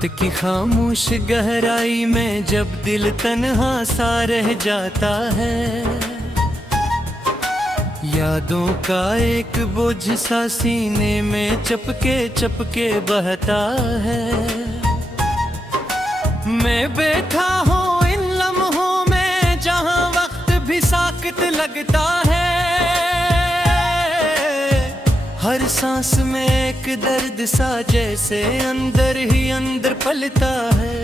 रात की खामोश गहराई में जब दिल तन्हा सा रह जाता है, यादों का एक बोझ सा सीने में चपके चपके बहता है। मैं बैठा हूँ इन लम्हों में जहाँ वक्त भी साकित लगता है, हर सांस में एक दर्द सा जैसे अंदर ही अंदर पलता है।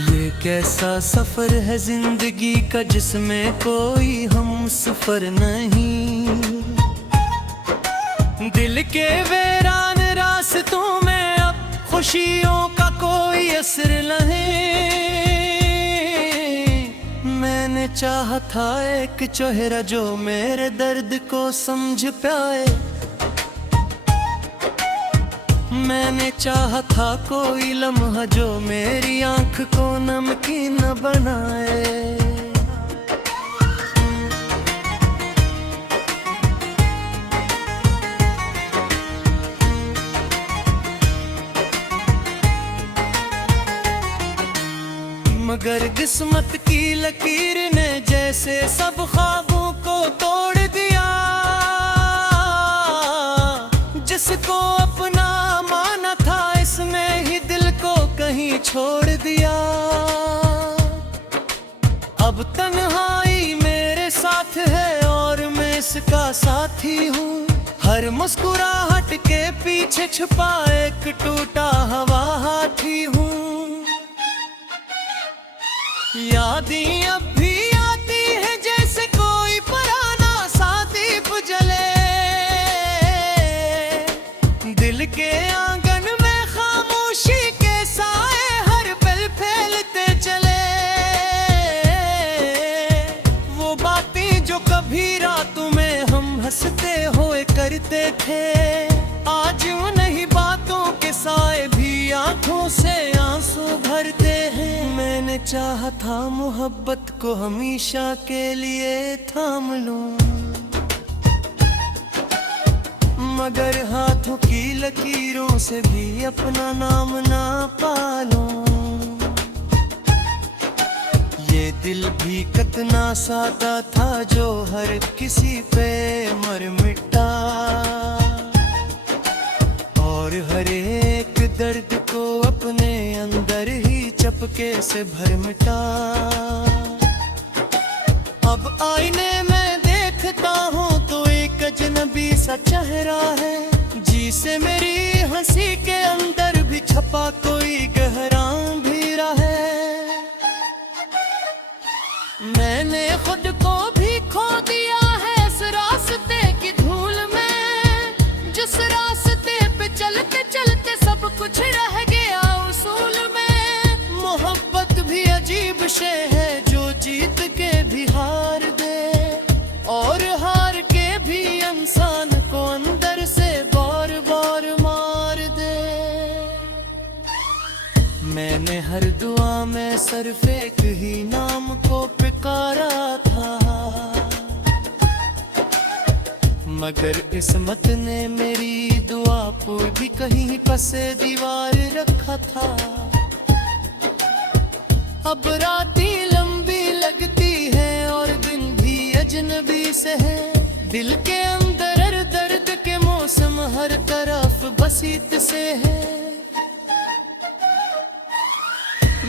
ये कैसा सफर है जिंदगी का जिसमें कोई हम सफर नहीं, दिल के वीरान रास्तों में अब खुशियों का कोई असर नहीं। मैंने चाहा था एक चेहरा जो मेरे दर्द को समझ पाए, मैंने चाहा था कोई लम्हा जो मेरी आंख को नमकीन बनाए। मगर किस्मत की लकीर ने जैसे सब ख्वाबों को तोड़ दिया, जिसको अपना माना था इसने ही दिल को कहीं छोड़ दिया। अब तन्हाई मेरे साथ है और मैं इसका साथी हूँ, हर मुस्कुराहट के पीछे छुपा एक टूटा हवा हाथी हूँ। यादें अब भी आती है जैसे कोई पुराना सा दीप जले, दिल के आंगन में खामोशी के साए हर पल फैलते चले। वो बातें जो कभी रातों में हम हंसते हुए करते थे, आज उन्हीं बातों के साए भी आंखों से आंसू भरते हैं। मैंने चाहा था मोहब्बत को हमेशा के लिए थाम लूं, मगर हाथों की लकीरों से भी अपना नाम ना पालूं। ये दिल भी कितना सादा था जो हर किसी पे मर मिटा, और हर एक दर्द को अपने अंदर ही चपके से भर मिटा। अब आईने में देखता हूँ तो एक अजनबी सा चेहरा है, जिसे मेरी हंसी के अंदर भी छपा कोई गहरा अंधेरा है। मैंने खुद को भी खो दिया है इस रास्ते की धूल में, जिस रास्ते पे चलते चलते सब कुछ रह गया उसूल में। मोहब्बत भी अजीब शय है जो जीत के भी हार दे, और हार के भी इंसान को अंदर से बार बार मार दे। मैंने हर दुआ में सिर्फ एक ही नाम को पुकारा था, मगर किस्मत ने मेरी दुआ को भी कहीं पसे दीवार रखा था। अब रातें लंबी लगती है और दिन भी अजनबी से है, दिल के अंदर दर्द के मौसम हर तरफ बसीत से है।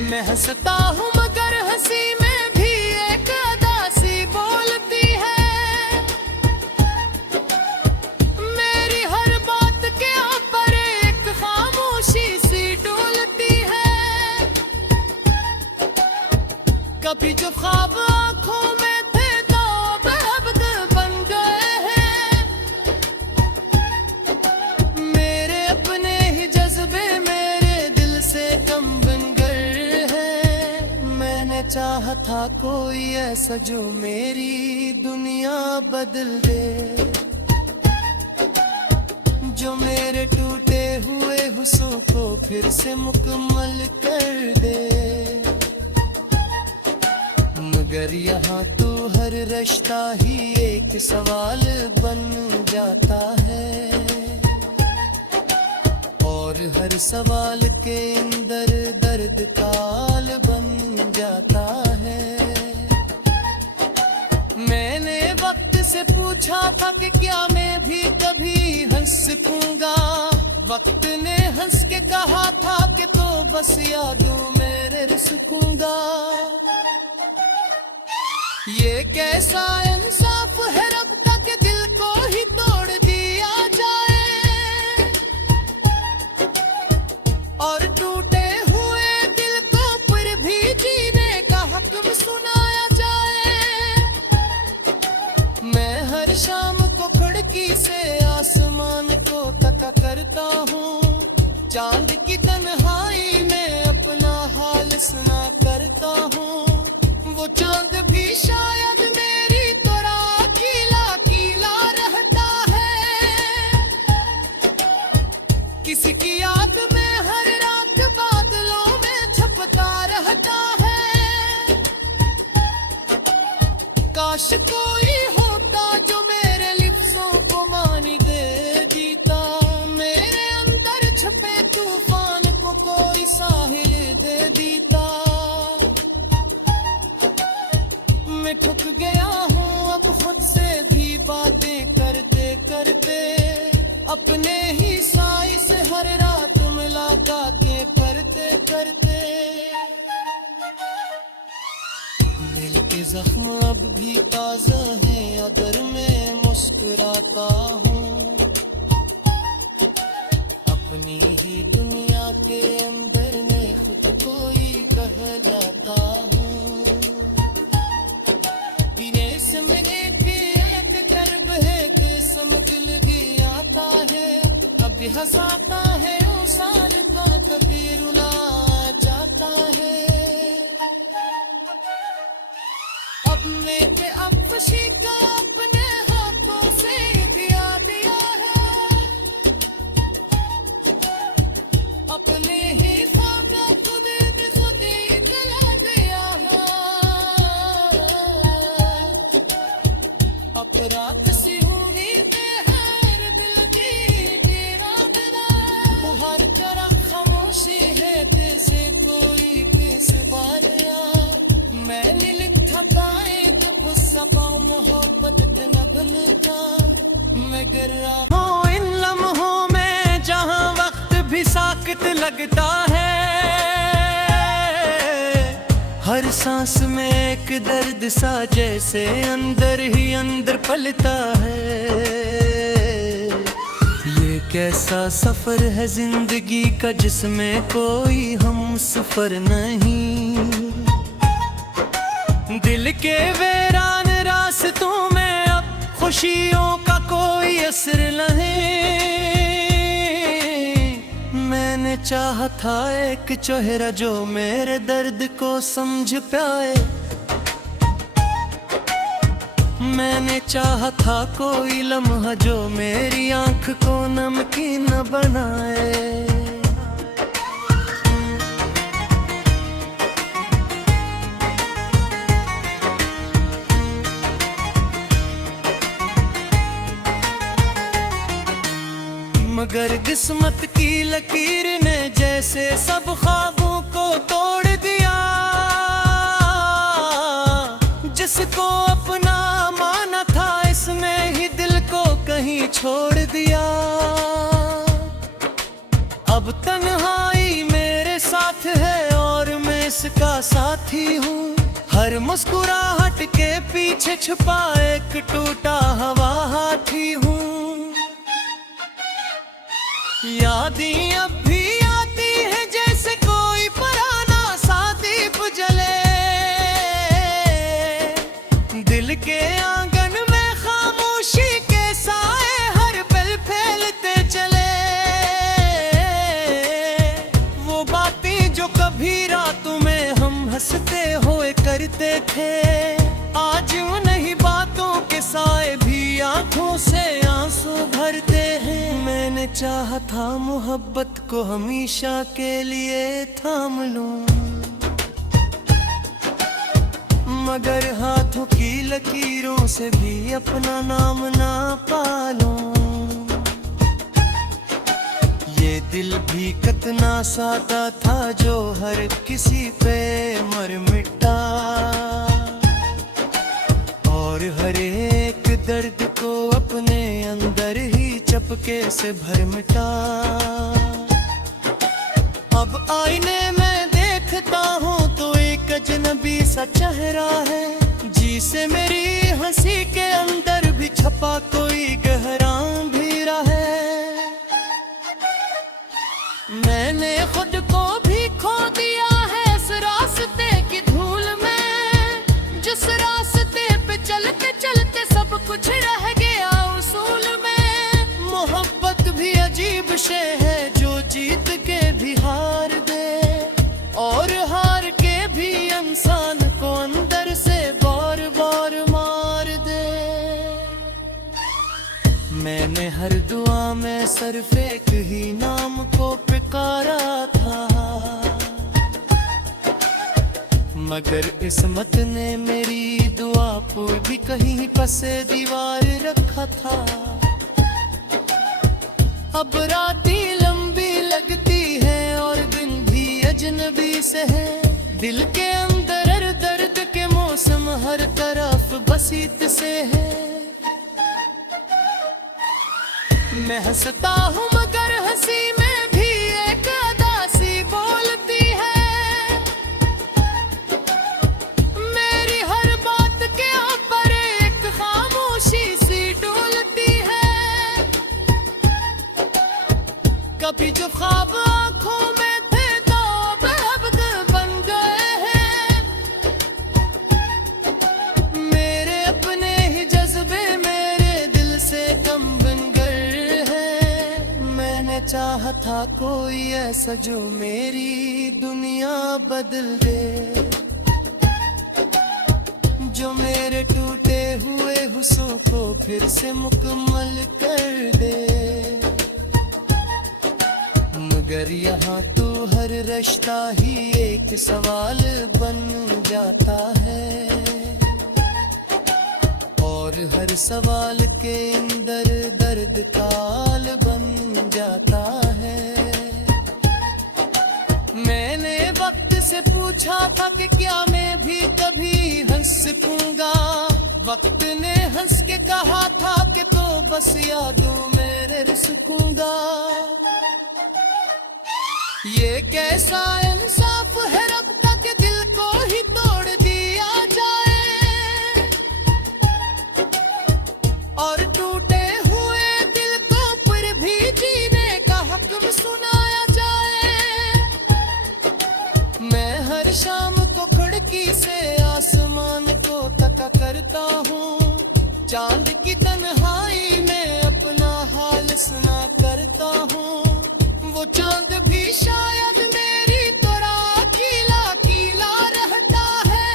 मैं हंसता हूँ मगर हंसी में भी एक अदासी बोलती है, मेरी हर बात के ऊपर एक खामोशी सी डोलती है। कभी जो ख्वाब आंखों में थे तो अब बन गए हैं, मेरे अपने ही जज्बे मेरे दिल से कम बन गए हैं। मैंने चाहा था कोई ऐसा जो मेरी दुनिया बदल दे, जो मेरे टूटे हुए हुस्न को फिर से मुकम्मल कर दे। मगर यहाँ तो हर रिश्ता ही एक सवाल बन जाता है, और हर सवाल के अंदर दर्द काल बन जाता है। मैंने वक्त से पूछा था कि क्या मैं भी कभी हंस सकूंगा। वक्त ने हंस के कहा था कि तो बस यादों में रह सकूंगा। ये कैसा इंसाफ है रब का कि दिल को ही तोड़ दिया जाए और टूटे हुए दिल को फिर भी जीने का हक सुनाया जाए। मैं हर शाम को खिड़की से आसमान को तका करता हूँ। चांद की तन्हाई में अपना हाल सुना करता हूँ। वो चांद भी शायद मेरी तरह खिला खिला रहता है। किसी की याद में हर रात बादलों में छपता रहता है। काश कोई होता जो मेरे लिफ्ज़ों को मानी दे जीता। मेरे अंदर छपे तूफान को कोई साहिल दे दीता। मैं ठुक गया हूँ अब खुद से भी बातें करते करते। अपने ही साई से हर रात मुलाकातें करते करते। दिल के जख्म अब भी ताज़ा हैं अगर मैं मुस्कुराता हूँ। अपनी ही दुनिया के अंदर मैं खुद को ही कहलाता हूँ। हंसाता है उसार का कभी रुला जाता है। अब मेरे अफशी का अपने हाथों से दिया दिया है। अपने ही ख्वाबों खुद ही दिला दिया है। अब रात सी हुई हर दिल की से कोई किस बार मैंने लिखा पाए तो गुस्सा पाऊं मोहब्बत लगन का। मैं गिर रहा हूँ इन लम्हों में जहाँ वक्त भी साकित लगता है। हर सांस में एक दर्द सा जैसे अंदर ही अंदर पलता है। कैसा सफर है जिंदगी का जिसमें कोई हम सफर नहीं। दिल के वीरान रास्तों में अब खुशियों का कोई असर नहीं। मैंने चाहा था एक चेहरा जो मेरे दर्द को समझ पाए। मैंने चाहा था कोई लम्हा जो मेरी आंख को नमकीन बनाए। मगर किस्मत की लकीर ने जैसे सब ख्वाबों को तोड़ दिया। जिसको अपना माना था इसमें ही दिल को कहीं छोड़ दिया। अब तन्हाई मेरे साथ है और मैं इसका साथी हूँ। हर मुस्कुराहट के पीछे छुपा एक टूटा हवा हाथी हूँ। यादें अब भी आती है जैसे कोई पुराना सा दीप जले। दिल के आंगन में खामोशी के साए हर पल फैलते चले। वो बातें जो कभी रातों में हम हंसते हुए करते थे, आज उन्हीं बातों के साए भी आंखों से आंसू भरते हैं। मैंने चाहा था मोहब्बत को हमेशा के लिए थाम लूं, मगर हाथों की लकीरों से भी अपना नाम ना पालूं। ये दिल हकीकत ना साता था जो हर किसी पे मर मिटा, और हर एक दर्द को अपने अंदर ही चपके से भर मिटा। अब आईने में देखता हूँ तो एक अजनबी सा चेहरा है, जिसे मेरी हंसी के अंदर भी छपा कोई गहरा अंधेरा है। मैंने खुद को भी खो दिया है इस रास्ते की धूल में, जिस रास्ते पे चलते चलते सब कुछ रह गया उसूल में। मोहब्बत भी अजीब शे है जो जीत के भी हार दे, और हार के भी इंसान को अंदर से बार बार मार दे। मैंने हर दुआ में सिर्फ एक ही नाम को पुकारा था, मगर किस्मत ने मेरी दुआ पर भी कहीं पसे दीवार रखा था। अब रातें लंबी लगती है और दिन भी अजनबी से है, दिल के अंदर हर दर्द के मौसम हर तरफ बसीत से है। मैं हंसता हूँ मगर हंसी में भी एक अदासी बोलती है, मेरी हर बात के ऊपर एक खामोशी सी डोलती है। कभी जो ख्वाब आंखों में थे तो अब बन गए हैं, मेरे अपने ही जज्बे मेरे दिल से कम बन गए। मैंने चाहा था कोई ऐसा जो मेरी दुनिया बदल दे, जो मेरे टूटे हुए हुस्न को फिर से मुकम्मल कर दे। मगर यहाँ तो हर रिश्ता ही एक सवाल बन जाता है, और हर सवाल के अंदर दर्द काल बन जाता है। मैंने वक्त से पूछा था कि क्या मैं भी कभी हंस सकूंगा, वक्त ने हंस के कहा था कि तो बस यादों में रह सकूंगा। ये कैसा इंसाफ है रब का कि दिल को ही तोड़ दिया जाए, और टूटे हुए दिल को फिर भी जीने का हुक्म सुनाया जाए। मैं हर शाम को खिड़की से आसमान को तका करता हूँ, चांद की तन्हाई में अपना हाल सुना करता हूँ। वो चांद भी शायद मेरी तरह खिला खिला रहता है,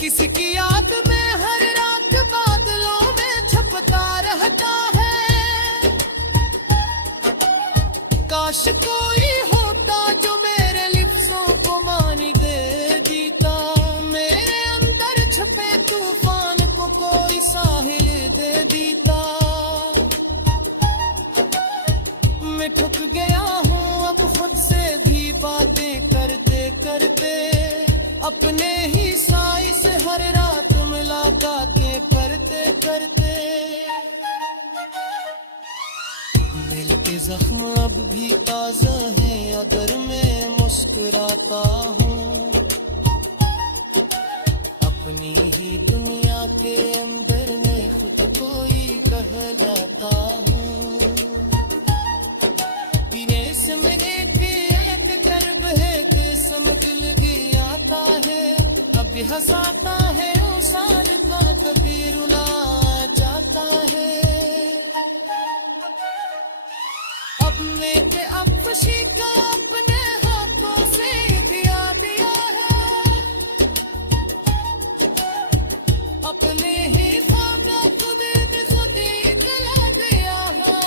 किसी की याद में हर रात बादलों में छपता रहता है। काश कोई होता जो मेरे लफ्जों को मान दे जीता, मेरे अंदर छुपे तूफान को कोई साहिल दे दीता। मैं ठुक गया हूँ अब खुद से भी बातें करते करते, अपने ही साई से हर रात मुलाकातें करते करते। दिल के जख्म अब भी ताजा हैं अगर मैं मुस्कुराता हूँ, अपनी ही दुनिया के अंदर मैं खुद को ही कहलाता हूँ। कभी हंसाता है उसाल का, कभी रुला जाता है। अपने के अफशी का अपने हाथों से दिया दिया है, अपने ही ख्वाबों को भी खुद ही दिला दिया है।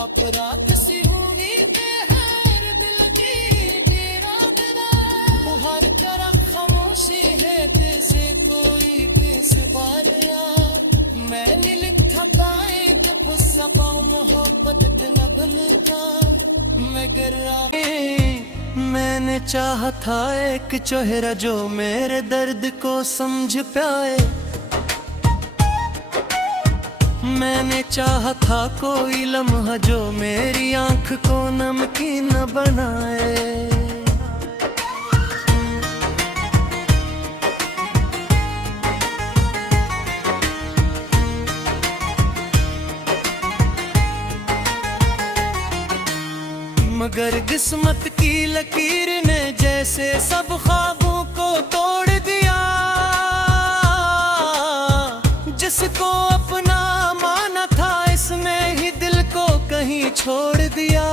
अपराध सी हुई बेहर दिल की तेरा बिना, हर तरफ खामोशी है जैसे कोई बेसवारिया। मैंने लिखा नगर आए। मैंने चाहा था एक चेहरा जो मेरे दर्द को समझ पाए। मैंने चाहा था कोई लम्हा जो मेरी आंख को नमकीन बनाए। मगर किस्मत की लकीर ने जैसे सब ख्वाबों को तोड़ दिया। जिसको अपना माना था इसने ही दिल को कहीं छोड़ दिया।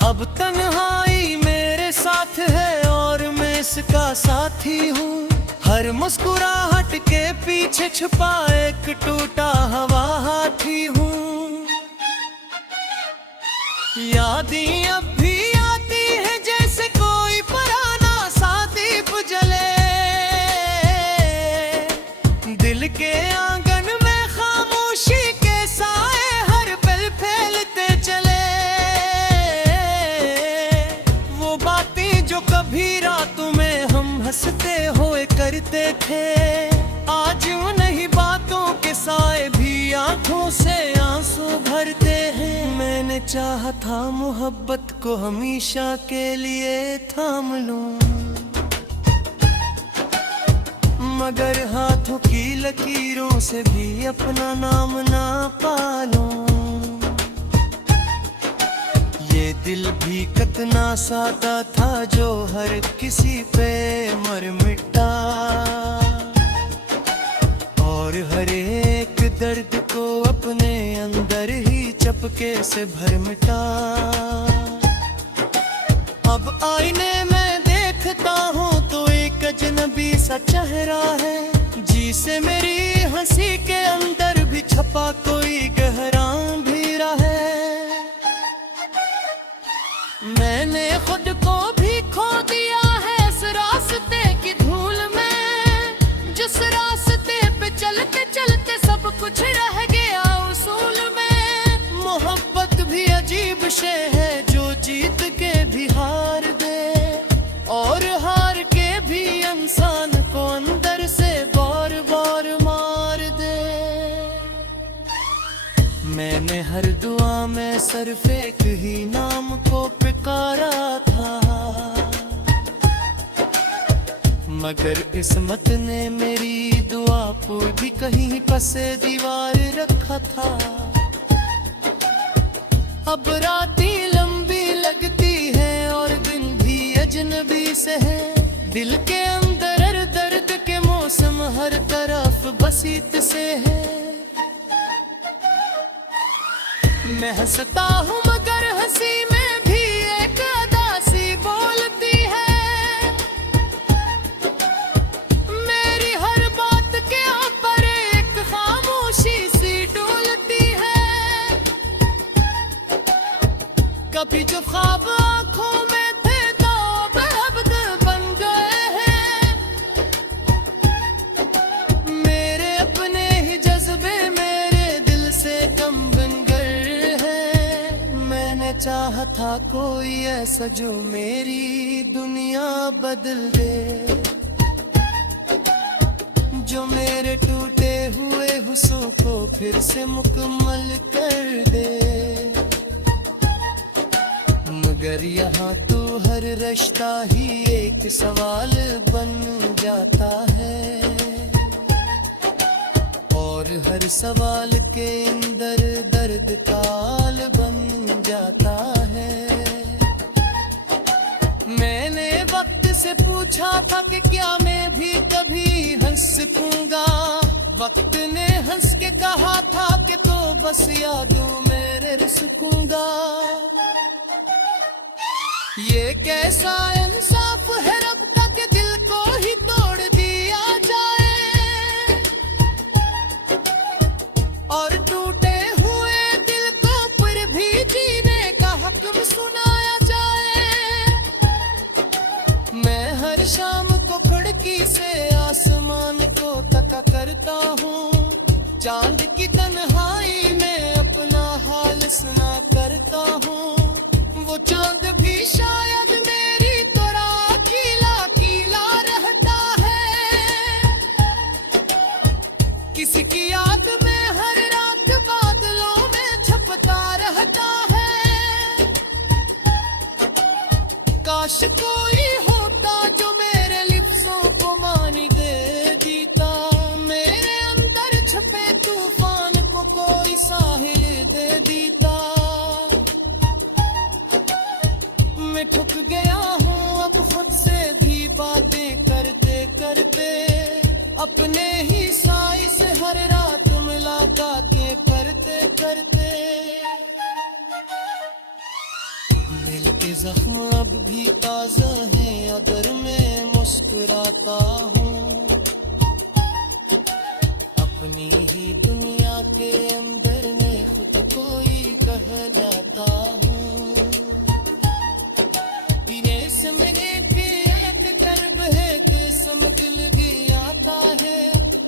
अब तन्हाई मेरे साथ है और मैं इसका साथी हूँ। हर मुस्कुराहट के पीछे छुपा एक टूटा हवा हाथी हूँ। यादें अब भी आती है जैसे कोई पुराना सा दीप जले। दिल के आंगन में खामोशी के साए हर पल फैलते चले। वो बातें जो कभी रातों में हम हंसते हुए करते थे, आज उन्हीं बातों के साए भी आंखों से आंसू भरते हैं। मैंने चाहा था मोहब्बत को हमेशा के लिए थाम लूं, मगर हाथों की लकीरों से भी अपना नाम ना पालूं। ये दिल भी कितना सादा था जो हर किसी पे मर मिटा, और हर एक दर्द को अपने अंदर ही चपके से भर मिटा। अब आईने में देखता हूँ तो एक अजनबी सा चेहरा है, जिसे मेरी हंसी के अंदर भी छपा कोई गहरा अंधेरा है। मैंने खुद को भी खो दिया है इस रास्ते की धूल में। जिस रास्ते पे चलते चलते सब कुछ रह गया उसूल में। मोहब्बत भी अजीब शे है जो जीत के भी हार दे, और हार के भी इंसान को अंदर से बार बार मार दे। मैंने हर दुआ में सिर्फ एक ही नाम को पुकारा था, मगर किस्मत ने मेरी दुआ को भी कहीं पसे दीवार रखा था। अब रातें लंबी लगती है और दिन भी अजनबी से है। दिल के अंदर हर दर्द के मौसम हर तरफ बसीत से है। मैं हंसता हूँ मगर हंसी में भी एक अदासी बोलती है। मेरी हर बात के ऊपर एक खामोशी सी डोलती है। कभी जो ख्वाब आंखों में थे तो अब बन गए हैं। मेरे अपने ही जज्बे मेरे दिल से कम बन गए हैं। मैंने चाहा था कोई ऐसा जो मेरी दुनिया बदल दे, जो मेरे टूटे हुए हुस्न को फिर से मुकम्मल कर दे। मगर यहाँ तो हर रिश्ता ही एक सवाल बन जाता है, और हर सवाल के अंदर दर्द काल बन जाता है। मैंने वक्त से पूछा था कि क्या मैं भी कभी हंस सकूंगा। वक्त ने हंस के कहा था कि तो बस यादों में रह सकूंगा। ये कैसा इंसाफ है रब का कि दिल को ही तोड़ दिया जाए, और टूटे हुए दिल को फिर भी जीने का हुक्म सुनाया जाए। मैं हर शाम को खिड़की से आसमान को तका करता हूँ, चांद की तन्हाई में अपना हाल सुना करता चांद भी शायद मेरी तरह कीला कीला रहता है। किसी की याद में हर रात बादलों में छपता रहता है। काश कोई होता जो मेरे लिफ्ज़ों को मानी दे जीता, मेरे अंदर छपे तूफान को कोई साहिल दे दीता। मैं ठुक गया हूँ अब खुद से भी बातें करते करते, अपने ही साई से हर रात मुलाकातें करते करते। दिल के जख्म अब भी ताज़ा हैं अगर मैं मुस्कुराता हूँ। अपनी ही दुनिया के अंदर मैं खुद को ही कहलाता हूँ।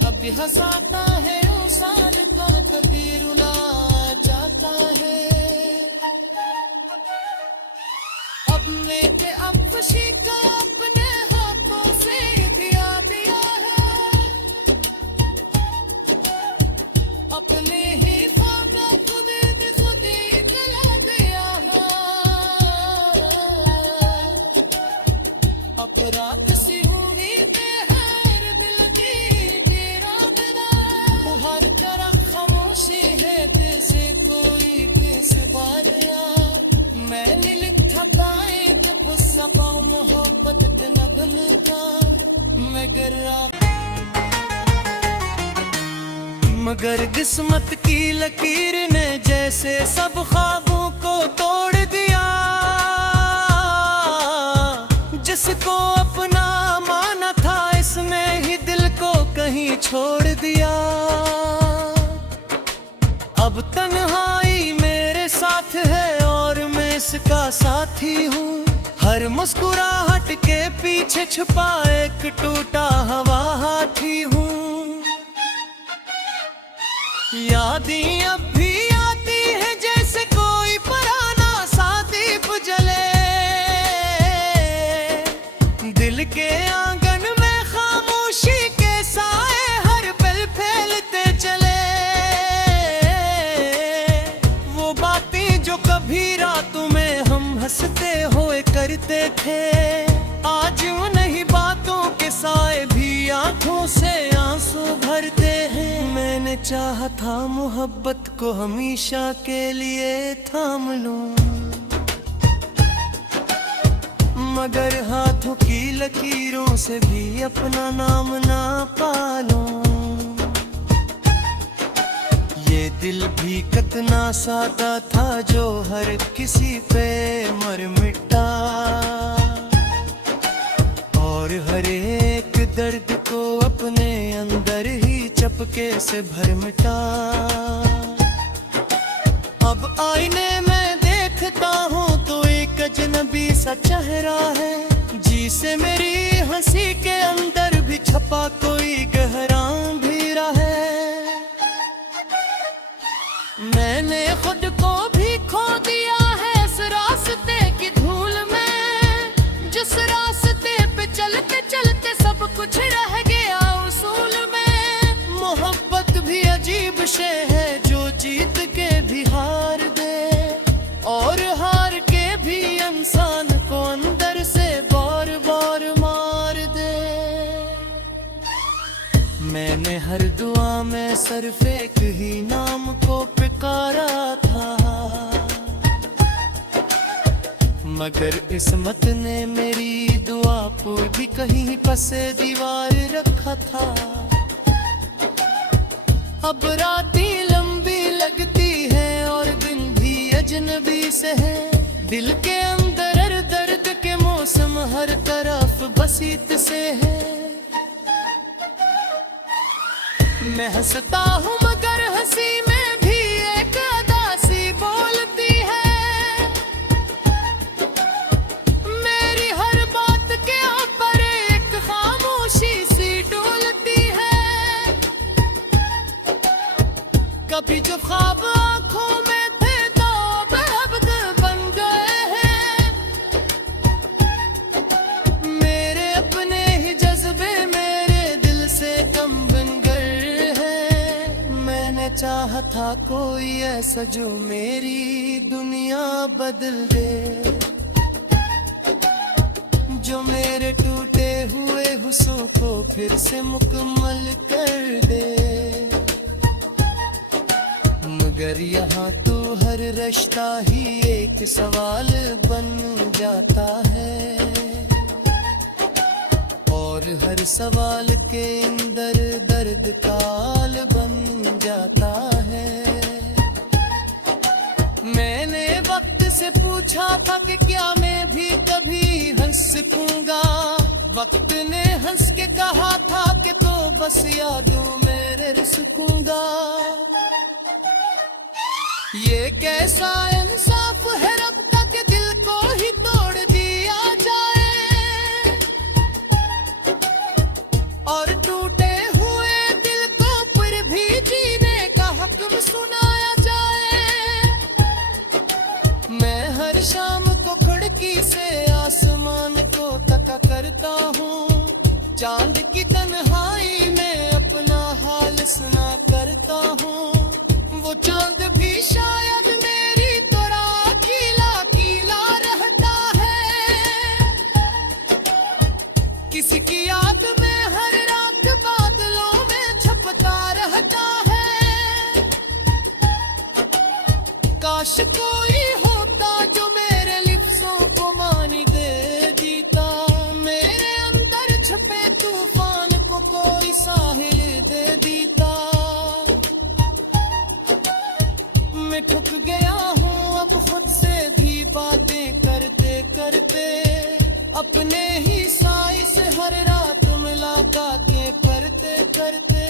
कभी हंसाता है उसार का, कभी रुला जाता है। अब मेरे अफशी का अपने हाथों से दिया दिया है। अपने ही ख्वाबों खुद जला दिया है। अपराध सी हुई बेहार दिल की हर तरफ खामोशी है, जैसे कोई बेसबारिया। मैंने लिखा कायद गुस्सा पाऊं मोहब्बत नगम का, मगर किस्मत की लकीर ने जैसे सब ख्वाबों को तोड़ दिया। जिसको अपना माना था इसने ही दिल को कहीं छोड़ दिया। अब तन्हाई मेरे साथ है और मैं इसका साथी हूँ। हर मुस्कुराहट के पीछे छुपा एक टूटा हवा हाथी हूँ। यादें अब भी आती है जैसे कोई पुराना सा दीप जले। दिल के आंगन में खामोशी के साए हर पल फैलते चले। वो बातें जो कभी रातों में हम हंसते हुए करते थे, आज उन्हीं बातों के साए भी आंखों से आंसू भरते हैं। मैंने चाहा था मोहब्बत को हमेशा के लिए थाम लूं, मगर हाथों की लकीरों से भी अपना नाम ना पालूं। ये दिल भी कितना सादा था जो हर किसी पे मर मिटा, और हर एक दर्द को अपने अंदर ही चपके से भर मिटा। अब आईने में देखता हूँ तो एक अजनबी सा चेहरा है, जिसे मेरी हंसी के अंदर भी छपा कोई गहरा अंधेरा है। मैंने खुद को भी खो दिया है इस रास्ते की धूल में, जिस रास्ते पे चलते चलते सब कुछ रह गया उसूल में। मोहब्बत भी अजीब शे है जो जीत के भी हार दे, और हार के भी इंसान को अंदर से बार बार मार दे। मैंने हर दुआ में सिर्फ एक ही नाम को पुकारा था, मगर किस्मत ने मेरी दुआ को भी कहीं पसे दीवार रखा था। अब रातें लंबी लगती है और दिन भी अजनबी से है। दिल के अंदर दर्द के मौसम हर तरफ बसीत से है। मैं हंसता हूँ मगर हंसी में भी एक अदासी बोलती है। मेरी हर बात के ऊपर एक खामोशी सी डोलती है। कभी जो ख्वाब आंखों में थे तो अब अब्द बन गए हैं। था कोई ऐसा जो मेरी दुनिया बदल दे, जो मेरे टूटे हुए हुस्न को फिर से मुकम्मल कर दे। मगर यहाँ तो हर रिश्ता ही एक सवाल बन जाता है, और हर सवाल के अंदर दर्द काल बन जाता है। मैंने वक्त से पूछा था कि क्या मैं भी कभी हंस सकूंगा, वक्त ने हंस के कहा था कि तो बस यादों में रह सकूंगा। ये कैसा इंसाफ है रब का कि दिल को ही तोड़ दिया जाए, और टूटे हुए दिल को फिर भी जीने का हुक्म सुनाया जाए। मैं हर शाम को खिड़की से आसमान को तका करता हूँ, चांद की तन्हाई में अपना हाल सुना करता हूँ। वो चांद भी शायद मेरी तरह खिला खिला रहता है, किसी की याद में हर रात बादलों में छपता रहता है। काश कोई होता जो मेरे लिफ्ज़ों को मानी दे जीता, मेरे अंदर छपे तूफान को कोई साहिल दे दीता। मैं ठुक गया हूँ अब खुद से भी बातें करते करते, अपने ही साई से हर रात मुलाकातें करते करते।